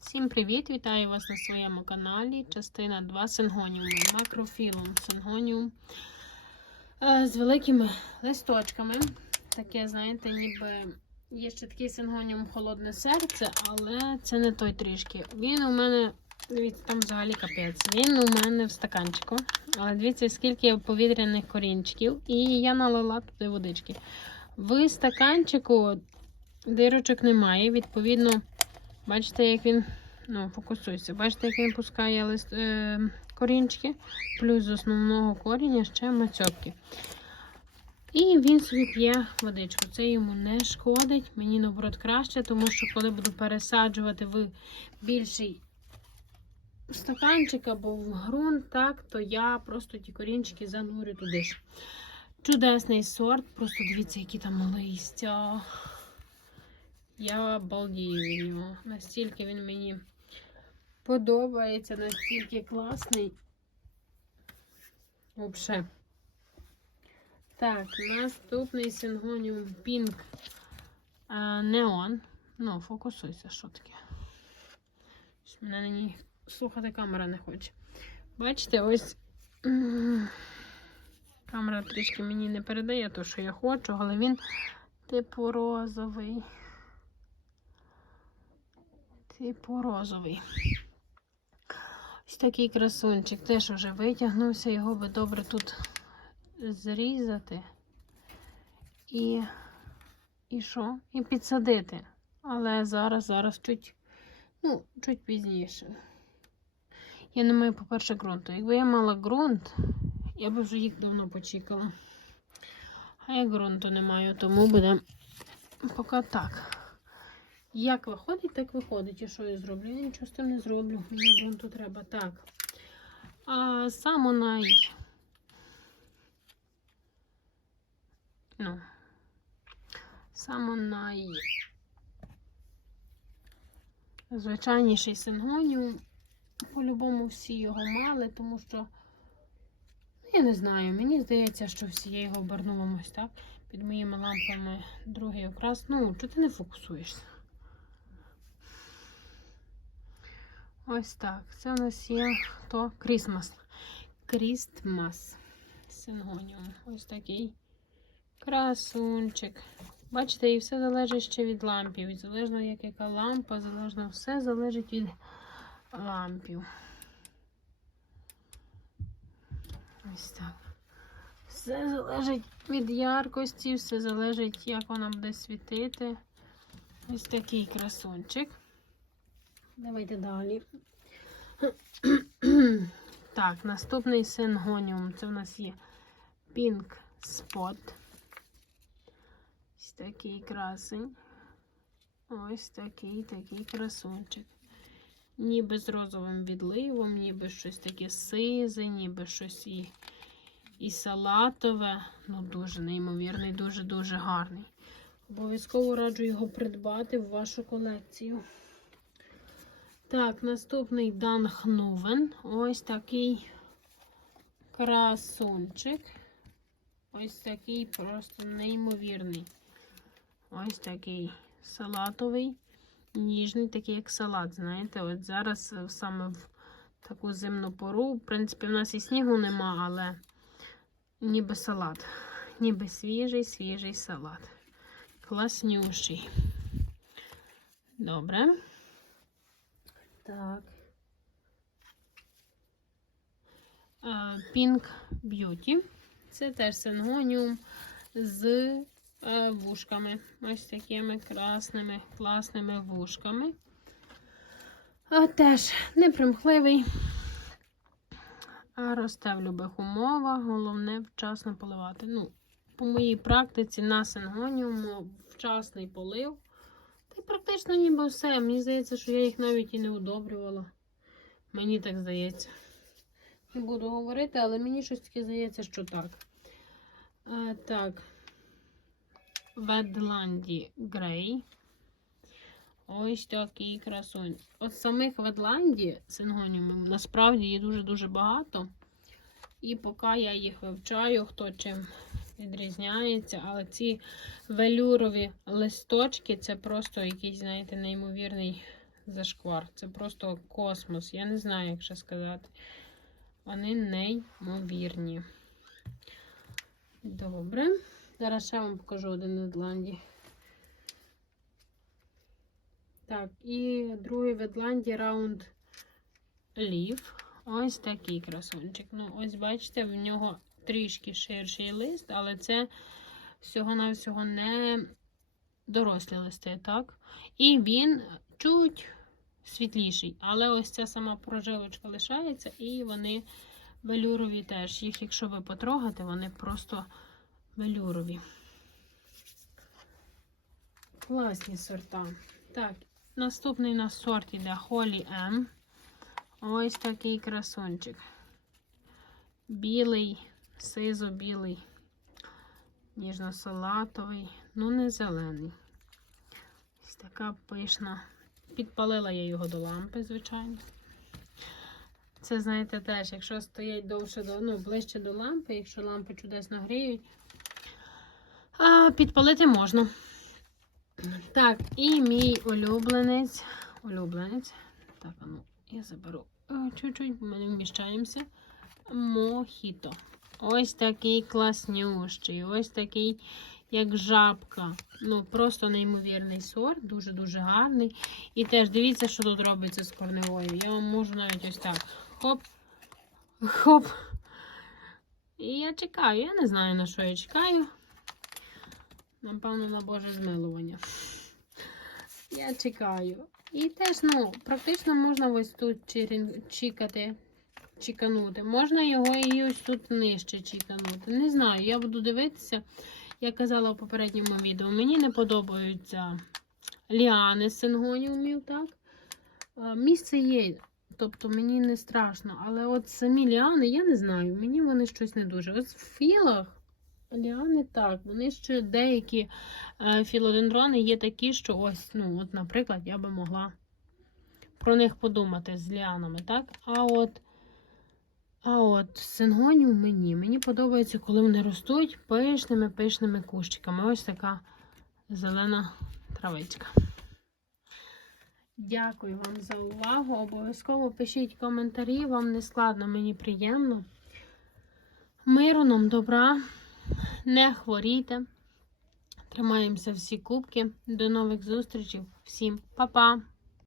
Всім привіт! Вітаю вас на своєму каналі. Частина 2 сингоніум, макрофілум сингоніум е, з великими листочками. Таке, знаєте, ніби є ще такий сингоніум холодне серце, але це не той трішки. Він у мене, дивіться, там взагалі капець. Він у мене в стаканчику. Але дивіться, скільки повітряних корінчиків. І я налила туди водички. В стаканчику дирочок немає, відповідно. Бачите, як він ну, фокусується. Бачите, як він пускає лист, е, корінчики, плюс з основного коріння ще мацьопки. І він собі п'є водичку. Це йому не шкодить. Мені наоборот краще, тому що коли буду пересаджувати в більший стаканчик або в ґрунт, так, то я просто ті корінчики занурю туди ж. Чудесний сорт, просто дивіться, які там листя. Я балдію від нього. Настільки він мені подобається, настільки класний. Взагалі. Так, наступний сингоніум Pink Neon. Ну, фокусуйся, що таке. Мене на ній слухати камера не хоче. Бачите, ось. Камера трішки мені не передає те, що я хочу, але він типу розовий. Типу розовий. Ось такий красунчик. Теж вже витягнувся, його би добре тут зрізати. І і що? І підсадити. Але зараз, зараз чуть, ну, чуть пізніше. Я не маю, по-перше, ґрунту. Якби я мала ґрунт, я б вже їх давно почекала. А я ґрунту не маю, тому буде поки так. Як виходить, так виходить. І що я зроблю? Я нічого з тим не зроблю. Мені ґрунту треба. Так. А самонай. Ну. Самонай. Звичайніший сингоніум. По-любому всі його мали, тому що. ну, Я не знаю, мені здається, що всі я його обернула ось так. Під моїми лампами другий окрас. Ну, чого ти не фокусуєшся? Ось так. Це у нас є хто? Крісмас. Крістмас. Сингоніум. Ось такий красунчик. Бачите, і все залежить ще від лампів. Залежно як яка лампа, залежно все залежить від лампів. Ось так. Все залежить від яркості, все залежить, як вона буде світити. Ось такий красунчик. Давайте далі. Так, наступний сингоніум. Це в нас є Pink Spot. Ось такий красень. Ось такий такий красунчик. Ніби з розовим відливом, ніби щось таке сизе, ніби щось і, і салатове. Ну, дуже неймовірний, дуже-дуже гарний. Обов'язково раджу його придбати в вашу колекцію. Так, наступний Данхнувен. Ось такий красунчик. Ось такий просто неймовірний. Ось такий салатовий, ніжний, такий як салат. Знаєте, от зараз е, саме в таку зимну пору. В принципі, в нас і снігу нема, але ніби салат. Ніби свіжий, свіжий салат. Класнющий. Добре. Так. А, Pink Beauty. Це теж сингоніум з е, вушками. Ось такими красними, класними вушками. А теж непримхливий. Росте в любих умовах. Головне вчасно поливати. Ну, по моїй практиці на сингоніуму вчасний полив. Й практично ніби все. Мені здається, що я їх навіть і не удобрювала. Мені так здається. Не буду говорити, але мені щось таке здається, що так. Е, так. Ведланді Грей. Ось такий красунь. От самих Ведланді сингоніумів насправді є дуже-дуже багато. І поки я їх вивчаю, хто чим відрізняється, але ці велюрові листочки це просто якийсь, знаєте, неймовірний зашквар. Це просто космос. Я не знаю, як ще сказати. Вони неймовірні. Добре. Зараз ще вам покажу один Недланді. Так, і другий в Ірландії раунд лів. Ось такий красунчик. Ну, ось бачите, в нього трішки ширший лист, але це всього-навсього не дорослі листи, так? І він чуть світліший. Але ось ця сама прожилочка лишається, і вони велюрові теж. Їх, якщо ви потрогати, вони просто велюрові. Класні сорта. Так, наступний на сорт іде Холі М. Ось такий красунчик. Білий, сизо-білий, ніжно-салатовий, ну не зелений. Ось така пишна. Підпалила я його до лампи, звичайно. Це, знаєте, теж, якщо стоять довше до, ну, ближче до лампи, якщо лампи чудесно гріють, а, підпалити можна. Так, і мій улюбленець. Улюбленець. Так, ну, я заберу е, чуть-чуть, ми не вміщаємося. Мохіто. Ось такий класнющий, ось такий, як жабка. Ну, просто неймовірний сорт, дуже-дуже гарний. І теж дивіться, що тут робиться з корневою. Я вам можу навіть ось так. Хоп. Хоп. І я чекаю. Я не знаю, на що я чекаю. Напевно, на Боже змилування. Я чекаю. І теж, ну, практично можна ось тут чікати, чіканути. Можна його і ось тут нижче чіканути. Не знаю, я буду дивитися. Я казала в попередньому відео, мені не подобаються ліани з сингоніумів, так? Е, Місце є, тобто мені не страшно, але от самі ліани, я не знаю, мені вони щось не дуже. Ось в філах ліани так, вони ще деякі е, філодендрони є такі, що ось, ну, от, наприклад, я би могла про них подумати з ліанами, так? А от, а от сингоніум мені. Мені подобається, коли вони ростуть пишними пишними кущиками. Ось така зелена травичка. Дякую вам за увагу. Обов'язково пишіть коментарі, вам не складно, мені приємно. Миру нам добра, не хворійте. Тримаємося всі кубки. До нових зустрічей. Всім па-па!